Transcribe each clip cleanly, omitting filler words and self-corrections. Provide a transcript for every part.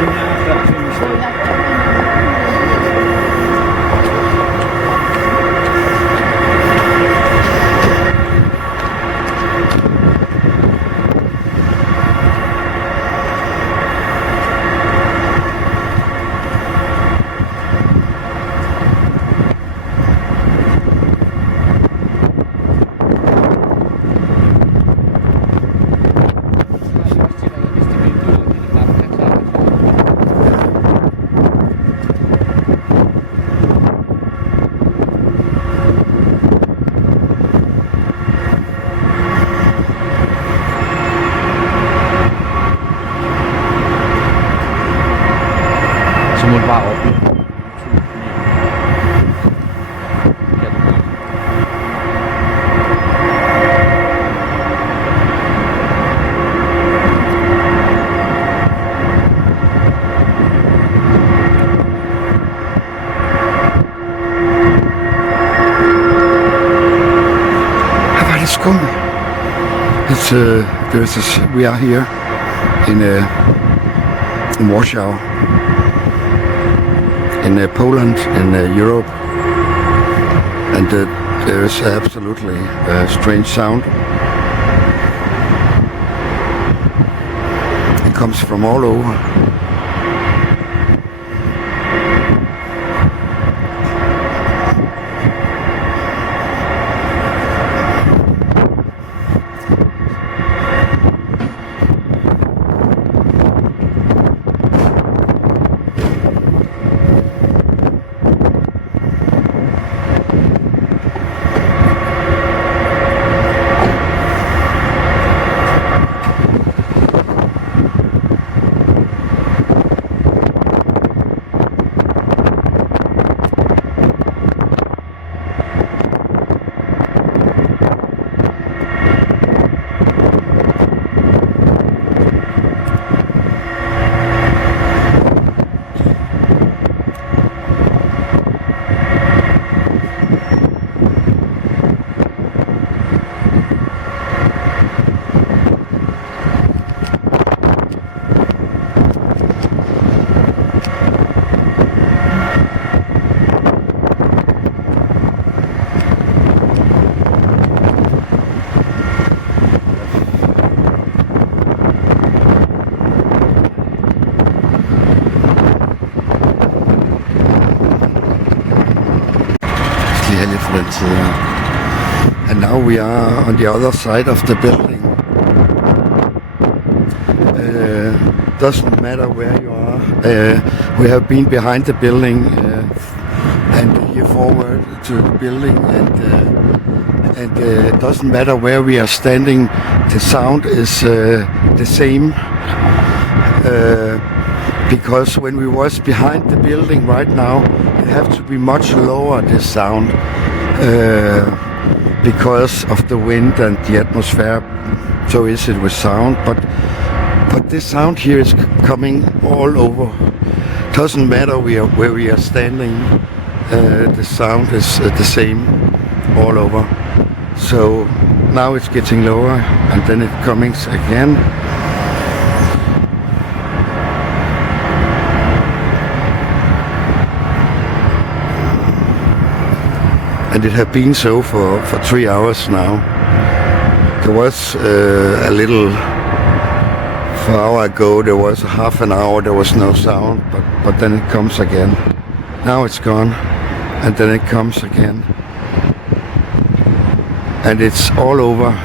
bina yaptırmışlar. We are here in Warszawa, in Poland, in Europe, and there is absolutely a strange sound. It comes from all over. And now we are on the other side of the building. Doesn't matter where you are. We have been behind the building and here forward to the building, and it doesn't matter where we are standing. The sound is the same. Because when we was behind the building right now, it have to be much lower, this sound, because of the wind and the atmosphere. So is it with sound, but this sound here is coming all over. Doesn't matter where we are standing, the sound is the same all over. So now it's getting lower and then it comes again. And it has been so for 3 hours now. There was a little, 4 hours ago, there was a half an hour, there was no sound, but then it comes again. Now it's gone, and then it comes again. And it's all over.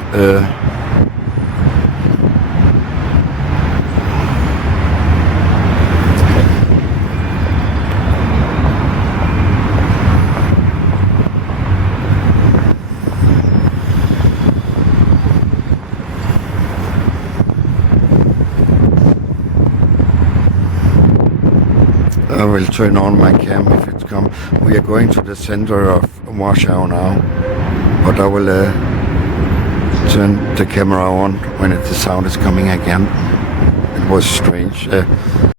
I will turn on my cam if it's come. We are going to the center of Warsaw now, but I will turn the camera on when the sound is coming again. It was strange.